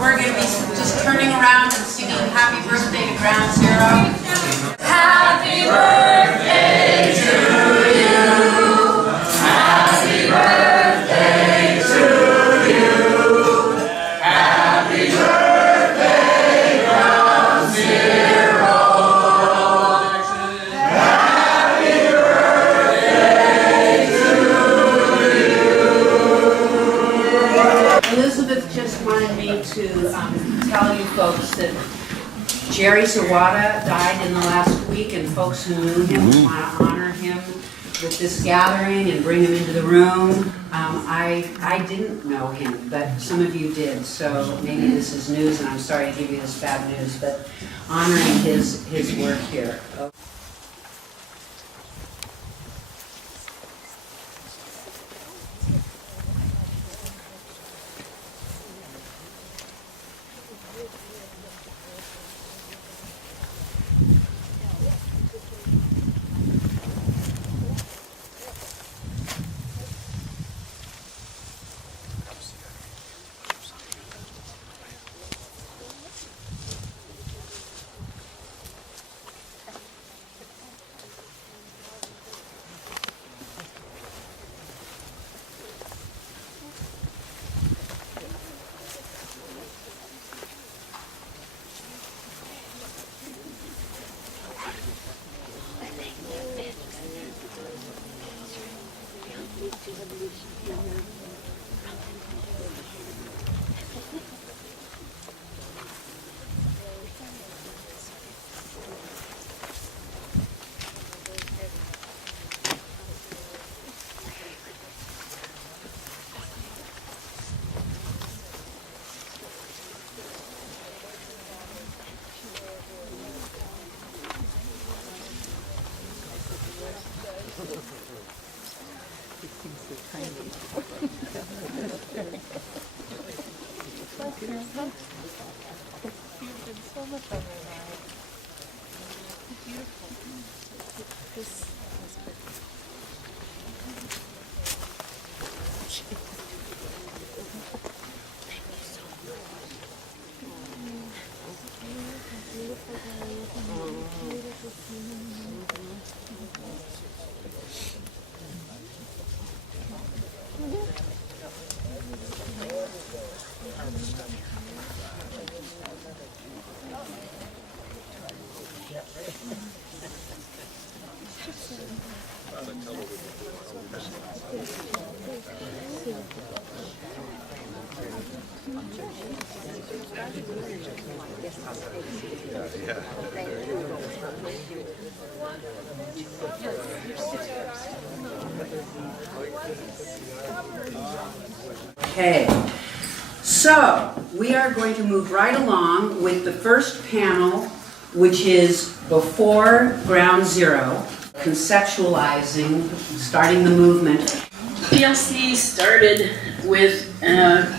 we're going to be just turning around and singing Happy Birthday to Ground Zero. Happy birthday to you. Happy birthday to you. Happy birthday, Ground Zero. Happy birthday to you. Elizabeth just wanted me to tell you folks that Jerry Zawada died in the last week, and folks who knew him want to honor him with this gathering and bring him into the room. I didn't know him, but some of you did, so maybe this is news, and I'm sorry to give you this bad news, but honoring his work here. Okay, so we are going to move right along with the first panel, which is Before Ground Zero, conceptualizing, starting the movement. PLC started with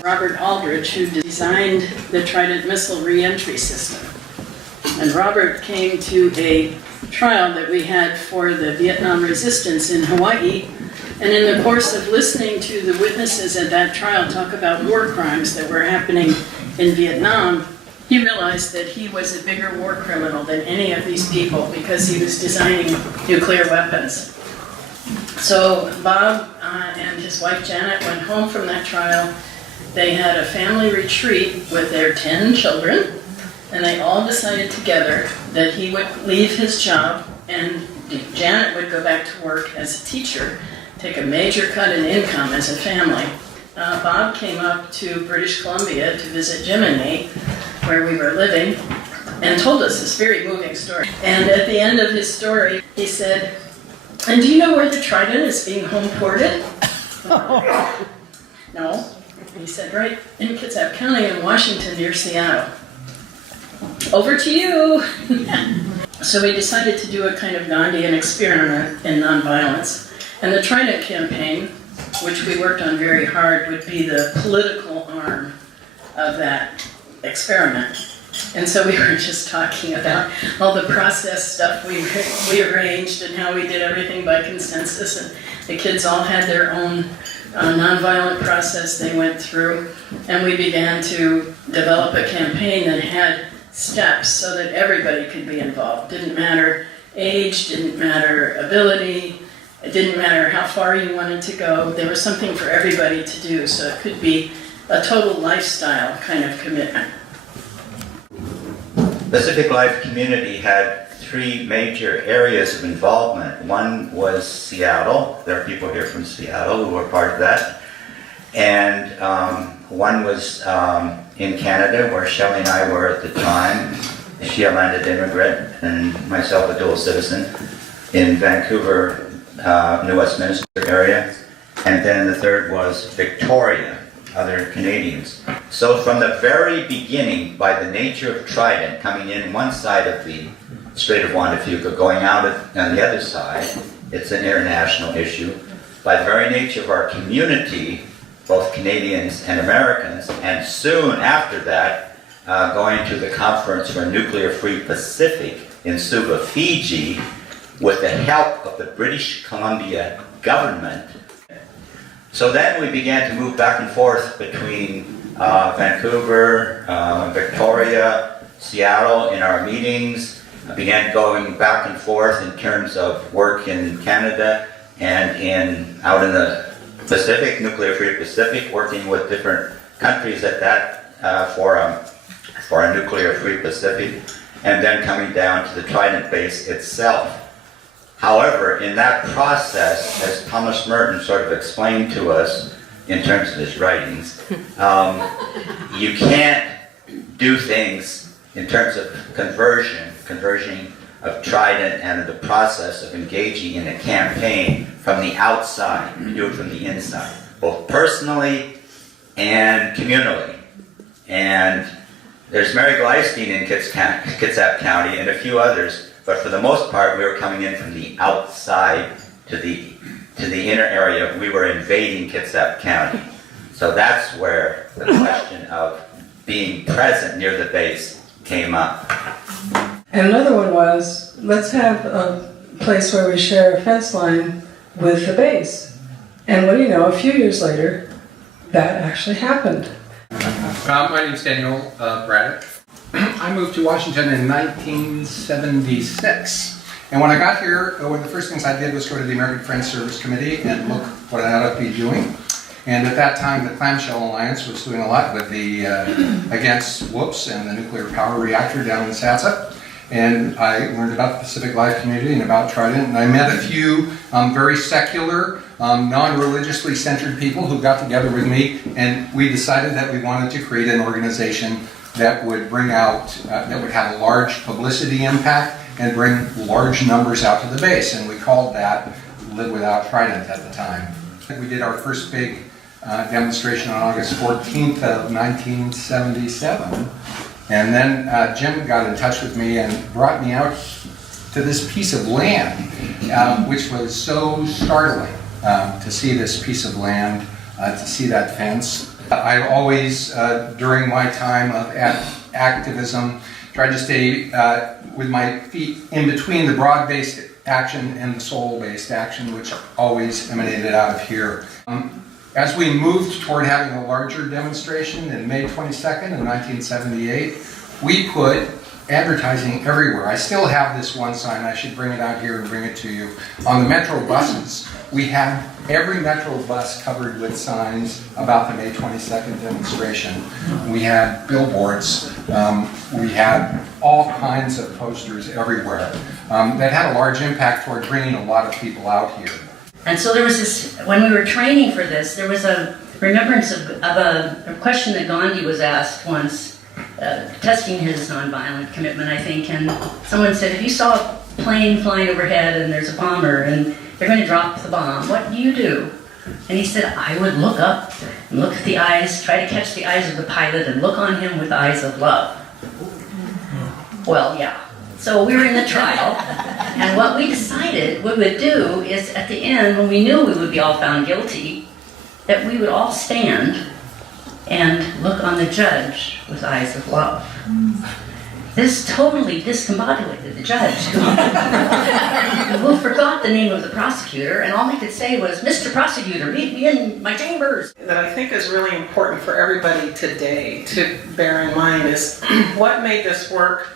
Robert Aldrich, who designed the Trident missile reentry system. And Robert came to a trial that we had for the Vietnam resistance in Hawaii. And in the course of listening to the witnesses at that trial talk about war crimes that were happening in Vietnam, he realized that he was a bigger war criminal than any of these people because he was designing nuclear weapons. So Bob and his wife Janet went home from that trial. They had a family retreat with their 10 children, and they all decided together that he would leave his job and Janet would go back to work as a teacher, take a major cut in income as a family. Bob came up to British Columbia to visit Jim and me, where we were living, and told us this very moving story. And at the end of his story, he said, "And do you know where the Trident is being home ported?" No. He said, "Right in Kitsap County in Washington near Seattle." Over to you. So we decided to do a kind of Gandhian experiment in nonviolence. And the Trident campaign, which we worked on very hard, would be the political arm of that experiment. And so we were just talking about all the process stuff we arranged and how we did everything by consensus. And the kids all had their own nonviolent process they went through. And we began to develop a campaign that had steps so that everybody could be involved. Didn't matter age, didn't matter ability, it didn't matter how far you wanted to go. There was something for everybody to do, so it could be a total lifestyle kind of commitment. Pacific Life Community had 3 major areas of involvement. One was Seattle. There are people here from Seattle who were part of that. And one was in Canada, where Shelley and I were at the time. She a landed immigrant and myself a dual citizen in Vancouver, New Westminster area. And then the third was Victoria, other Canadians. So from the very beginning, by the nature of Trident coming in one side of the Strait of Juan de Fuca, going out on the other side, it's an international issue. By the very nature of our community, both Canadians and Americans, and soon after that, going to the Conference for a Nuclear-Free Pacific in Suva, Fiji, with the help of the British Columbia government. So then we began to move back and forth between Vancouver, Victoria, Seattle in our meetings. I began going back and forth in terms of work in Canada and out in the Pacific, Nuclear-Free Pacific, working with different countries at that forum for a Nuclear-Free Pacific, and then coming down to the Trident base itself. However, in that process, as Thomas Merton sort of explained to us in terms of his writings, you can't do things in terms of conversion of Trident and the process of engaging in a campaign from the outside. You do it from the inside, both personally and communally. And there's Mary Gleistein in Kitsap County and a few others, but for the most part, we were coming in from the outside to the inner area. We were invading Kitsap County. So that's where the question of being present near the base came up. And another one was, let's have a place where we share a fence line with the base. And what do you know, a few years later, that actually happened. My name's Daniel Braddock. I moved to Washington in 1976. And when I got here, one of the first things I did was go to the American Friends Service Committee and look what I ought to be doing. And at that time, the Clamshell Alliance was doing a lot with the against WHOOPS and the nuclear power reactor down in Sassa. And I learned about the Pacific Life Community and about Trident. And I met a few very secular, non-religiously centered people who got together with me, and we decided that we wanted to create an organization that would bring out, that would have a large publicity impact and bring large numbers out to the base. And we called that Live Without Trident at the time. We did our first big demonstration on August 14th of 1977. And then Jim got in touch with me and brought me out to this piece of land, which was so startling to see this piece of land, to see that fence. I always, during my time of activism, tried to stay with my feet in between the broad-based action and the soul-based action, which always emanated out of here. As we moved toward having a larger demonstration in May 22nd of 1978, we put advertising everywhere. I still have this one sign. I should bring it out here and bring it to you. On the Metro buses, we had every Metro bus covered with signs about the May 22nd demonstration. We had billboards. We had all kinds of posters everywhere that had a large impact toward bringing a lot of people out here. And so there was this, when we were training for this, there was a remembrance of a question that Gandhi was asked once, testing his nonviolent commitment, I think, and someone said, if you saw a plane flying overhead and there's a bomber and they're going to drop the bomb, what do you do? And he said, I would look up and look at the eyes, try to catch the eyes of the pilot and look on him with eyes of love. Well, yeah. So we were in the trial, and what we decided we would do is at the end, when we knew we would be all found guilty, that we would all stand and look on the judge with eyes of love. This totally discombobulated the judge, who forgot the name of the prosecutor, and all he could say was, "Mr. Prosecutor, meet me in my chambers." That I think is really important for everybody today to bear in mind is what made this work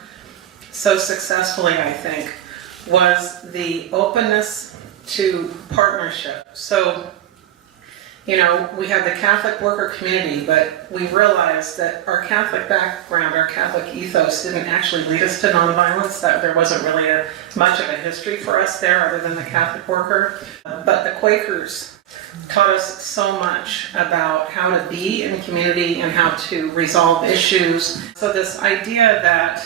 so successfully, I think, was the openness to partnership. So, you know, we had the Catholic worker community, but we realized that our Catholic background, our Catholic ethos didn't actually lead us to nonviolence, that there wasn't really much of a history for us there other than the Catholic worker. But the Quakers taught us so much about how to be in community and how to resolve issues. So this idea that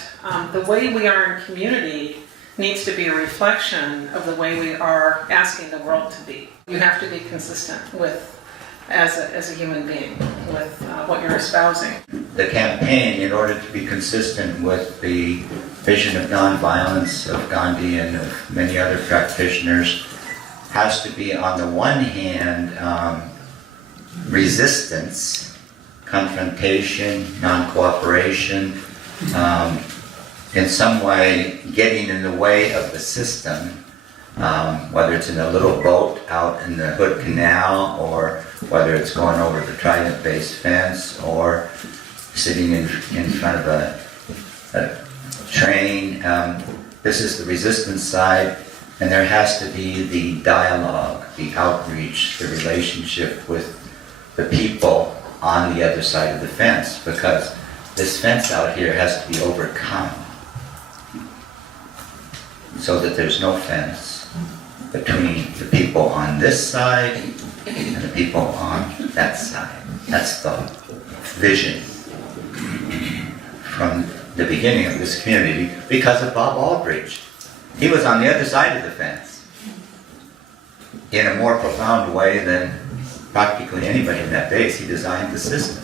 the way we are in community needs to be a reflection of the way we are asking the world to be. You have to be consistent with, as a human being, with what you're espousing. The campaign, in order to be consistent with the vision of nonviolence of Gandhi and of many other practitioners, has to be, on the one hand, resistance, confrontation, non-cooperation, in some way getting in the way of the system, whether it's in a little boat out in the Hood Canal, or whether it's going over the Trident-based fence, or sitting in front of a train. This is the resistance side, and there has to be the dialogue, the outreach, the relationship with the people on the other side of the fence, because this fence out here has to be overcome so that there's no fence between the people on this side and the people on that side. That's the vision from the beginning of this community, because of Bob Aldridge. He was on the other side of the fence in a more profound way than practically anybody in that base. He designed the system.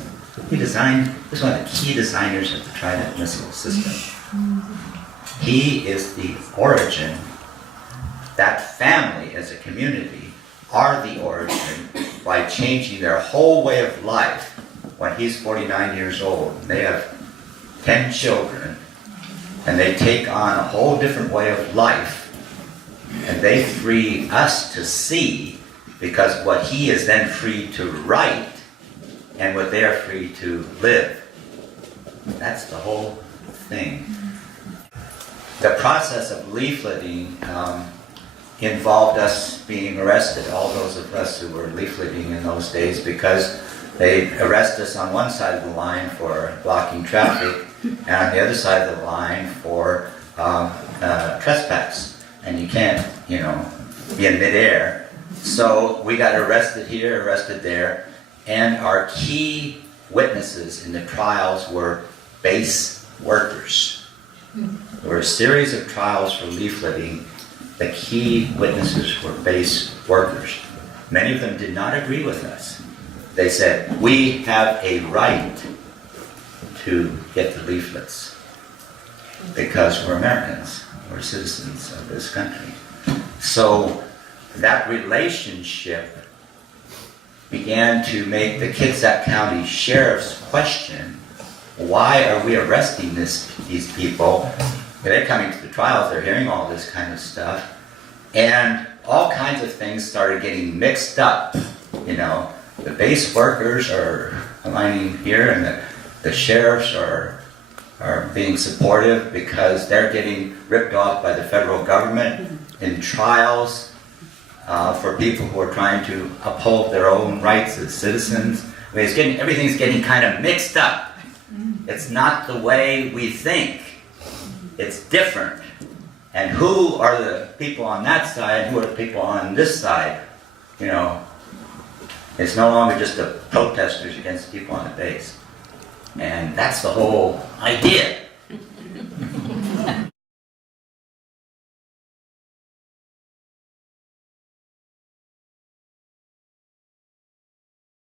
He was one of the key designers of the Trident missile system. He is the origin. That family as a community are the origin by changing their whole way of life. When he's 49 years old, they have 10 children, and they take on a whole different way of life, and they free us to see, because what he is then free to write and what they are free to live. That's the whole thing. The process of leafleting involved us being arrested, all those of us who were leafleting in those days, because they arrest us on one side of the line for blocking traffic, and on the other side of the line for trespass. And you can't, be in midair. So we got arrested here, arrested there, and our key witnesses in the trials were base workers. There were a series of trials for leafleting. The key witnesses were base workers. Many of them did not agree with us. They said, we have a right to get the leaflets because we're Americans, we're citizens of this country. So that relationship began to make the Kitsap County Sheriff's question, why are we arresting these people? They're coming to the trials, they're hearing all this kind of stuff, and all kinds of things started getting mixed up. The base workers are aligning here, and the sheriffs are being supportive because they're getting ripped off by the federal government in trials for people who are trying to uphold their own rights as citizens. I mean, everything's getting kind of mixed up. It's not the way we think. It's different. And who are the people on that side? Who are the people on this side? It's no longer just the protesters against the people on the base. And that's the whole idea.